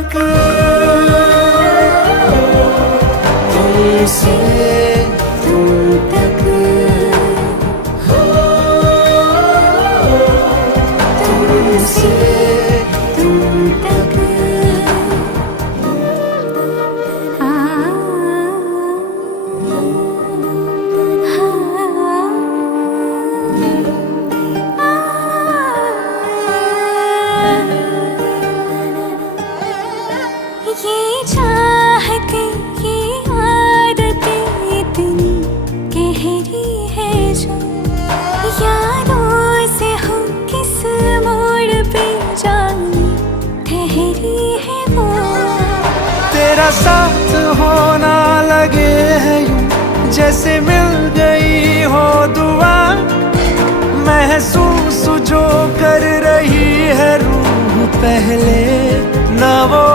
तक तुमसे तुम तक हो, तुमसे तुम तक। ये चाहते ये आदतें इतनी गहरी है जो, यारों से हो किस मोड़ पे जाने ठहरी है वो। तेरा साथ होना लगे है यूं जैसे मिल गई हो दुआ, महसूस जो कर रही है रूह पहले ना वो